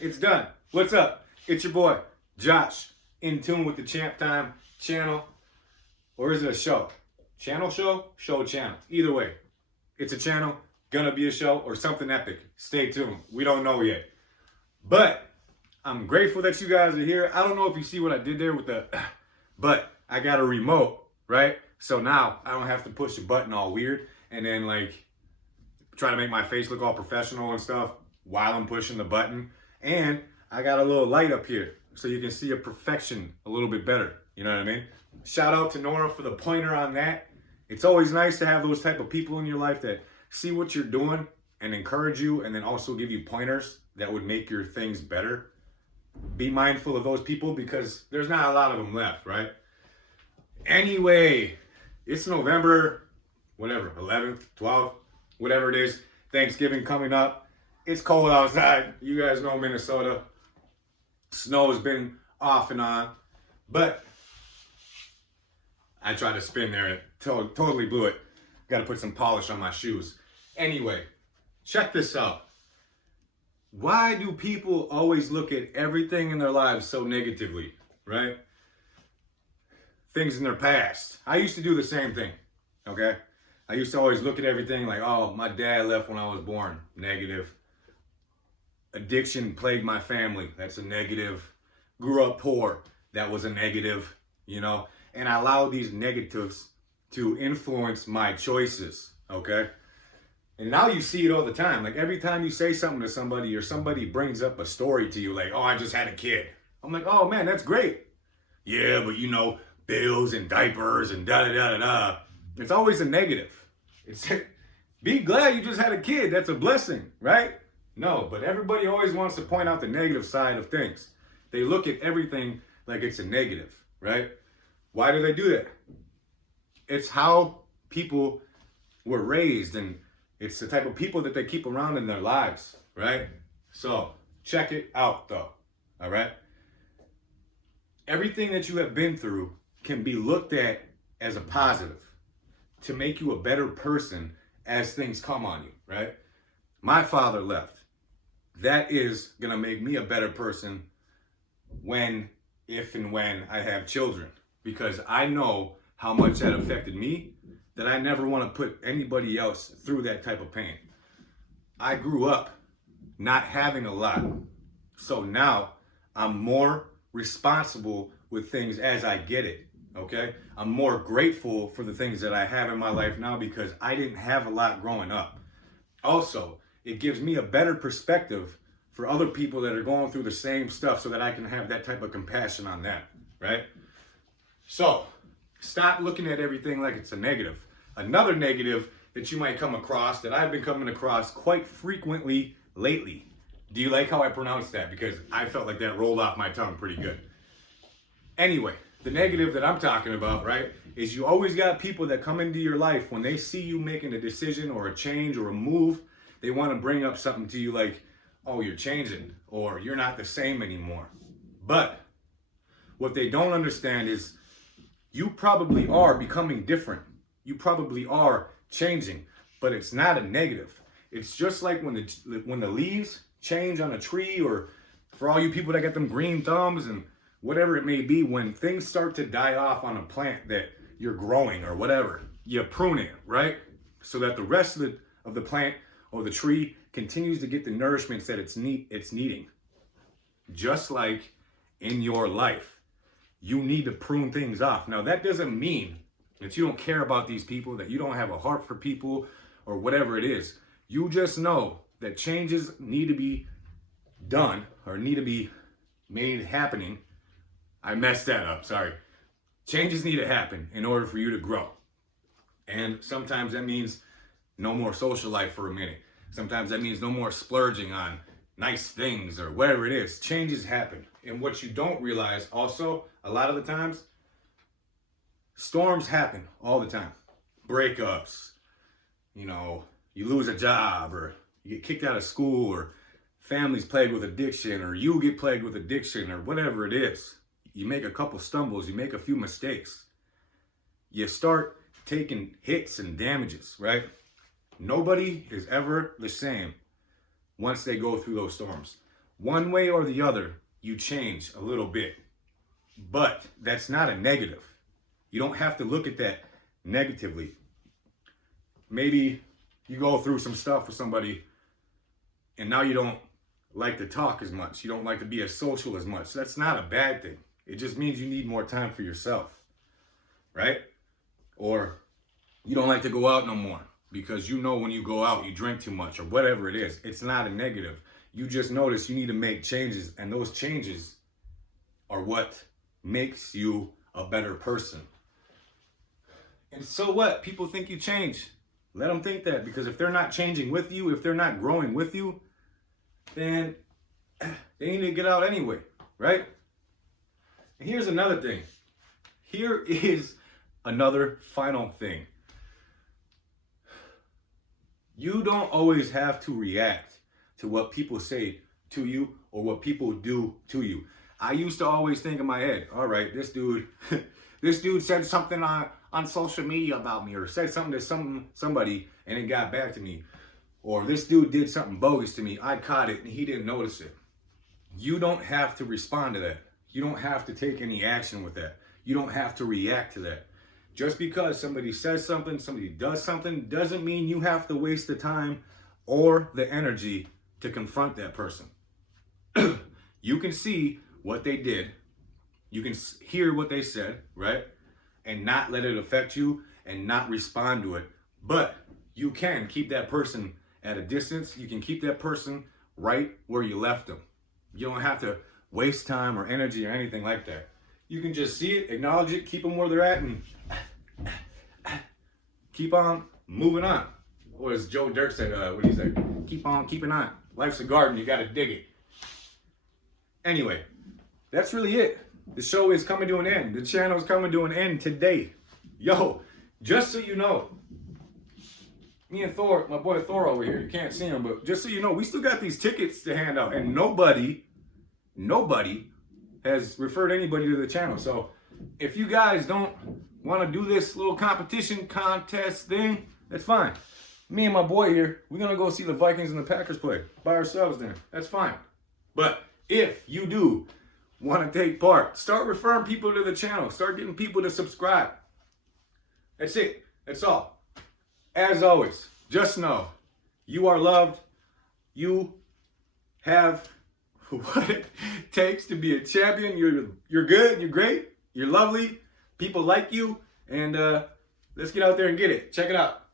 It's done. What's up? It's your boy, Josh, in tune with the Champ Time channel. Or is it a show? Channel show? Show channel. Either way, it's a channel, gonna be a show, or something epic. Stay tuned. We don't know yet. But I'm grateful that you guys are here. I don't know if you see what I did there with the, but I got a remote, right? So now I don't have to push the button all weird and then like try to make my face look all professional and stuff while I'm pushing the button. And I got a little light up here so you can see a perfection a little bit better. You know what I mean? Shout out to Nora for the pointer on that. It's always nice to have those type of people in your life that see what you're doing and encourage you and then also give you pointers that would make your things better. Be mindful of those people because there's not a lot of them left, right? Anyway, it's November, whatever, 11th, 12th, whatever it is. Thanksgiving coming up. It's cold outside. You guys know Minnesota. Snow has been off and on. But I tried to spin there and totally blew it. Got to put some polish on my shoes. Anyway, check this out. Why do people always look at everything in their lives so negatively, right? Things in their past. I used to do the same thing, okay? I used to always look at everything like, oh, my dad left when I was born. Negative. Addiction plagued my family. That's a negative. Grew up poor. That was a negative, you know? And I allowed these negatives to influence my choices, okay? And now you see it all the time. Like every time you say something to somebody or somebody brings up a story to you like, oh, I just had a kid. I'm like, oh man, that's great. Yeah, but you know, bills and diapers and da-da-da-da-da. It's always a negative. It's be glad you just had a kid. That's a blessing, right? No, but everybody always wants to point out the negative side of things. They look at everything like it's a negative, right? Why do they do that? It's how people were raised and it's the type of people that they keep around in their lives, right? So check it out though, all right? Everything that you have been through can be looked at as a positive to make you a better person as things come on you, right? My father left. That is gonna make me a better person if and when I have children, because I know how much that affected me, that I never want to put anybody else through that type of pain. I grew up not having a lot. So now I'm more responsible with things as I get it, okay? I'm more grateful for the things that I have in my life now because I didn't have a lot growing up. Also, it gives me a better perspective for other people that are going through the same stuff so that I can have that type of compassion on them, right? So, stop looking at everything like it's a negative. Another negative that you might come across, that I've been coming across quite frequently lately. Do you like how I pronounce that? Because I felt like that rolled off my tongue pretty good. Anyway, the negative that I'm talking about, right, is you always got people that come into your life when they see you making a decision or a change or a move, they want to bring up something to you like, oh, you're changing or you're not the same anymore. But what they don't understand is you probably are becoming different. You probably are changing, but it's not a negative. It's just like when the leaves change on a tree, or for all you people that got them green thumbs and whatever it may be, when things start to die off on a plant that you're growing or whatever, you prune it, right? So that the rest of the plant or the tree continues to get the nourishments that it's needing. Just like in your life, you need to prune things off. Now, that doesn't mean that you don't care about these people, that you don't have a heart for people, or whatever it is. You just know that changes need to be done or need to be made happening. I messed that up, sorry. Changes need to happen in order for you to grow. And sometimes that means no more social life for a minute. Sometimes that means no more splurging on nice things or whatever it is. Changes happen. And what you don't realize also, a lot of the times, storms happen all the time. Breakups, you know, you lose a job or you get kicked out of school or families plagued with addiction or you get plagued with addiction or whatever it is. You make a couple stumbles, you make a few mistakes. You start taking hits and damages, right? Nobody is ever the same once they go through those storms. one way or the other, you change a little bit. But that's not a negative. You don't have to look at that negatively. Maybe you go through some stuff with somebody and now you don't like to talk as much. You don't like to be as social as much. That's not a bad thing. It just means you need more time for yourself, right? Or you don't like to go out no more because you know when you go out, you drink too much or whatever it is. It's not a negative. You just notice you need to make changes, and those changes are what makes you a better person. And so what? People think you change. Let them think that, because if they're not changing with you, if they're not growing with you, then they need to get out anyway, right? And here's another thing. Here is another final thing. You don't always have to react to what people say to you or what people do to you. I used to always think in my head, all right, this dude said something on social media about me, or said something to somebody and it got back to me. Or this dude did something bogus to me. I caught it and he didn't notice it. You don't have to respond to that. You don't have to take any action with that. You don't have to react to that. Just because somebody says something, somebody does something, doesn't mean you have to waste the time or the energy to confront that person. You can see what they did. You can hear what they said, right? And not let it affect you and not respond to it. But you can keep that person at a distance. You can keep that person right where you left them. You don't have to waste time or energy or anything like that. You can just see it, acknowledge it, keep them where they're at, and keep on moving on. Or as Joe Dirt said, what he said, keep on keeping on. Life's a garden, you gotta dig it. Anyway, that's really it. The show is coming to an end. The channel is coming to an end today. Yo, just so you know, me and Thor, my boy Thor over here, you can't see him, but just so you know, we still got these tickets to hand out, and nobody has referred anybody to the channel. So if you guys don't want to do this little competition contest thing, that's fine. Me and my boy here, we're going to go see the Vikings and the Packers play by ourselves then. That's fine. But if you do want to take part, start referring people to the channel. Start getting people to subscribe. That's it. That's all. As always, just know you are loved. You have what it takes to be a champion. You're good. You're great. You're lovely. People like you. And let's get out there and get it. Check it out.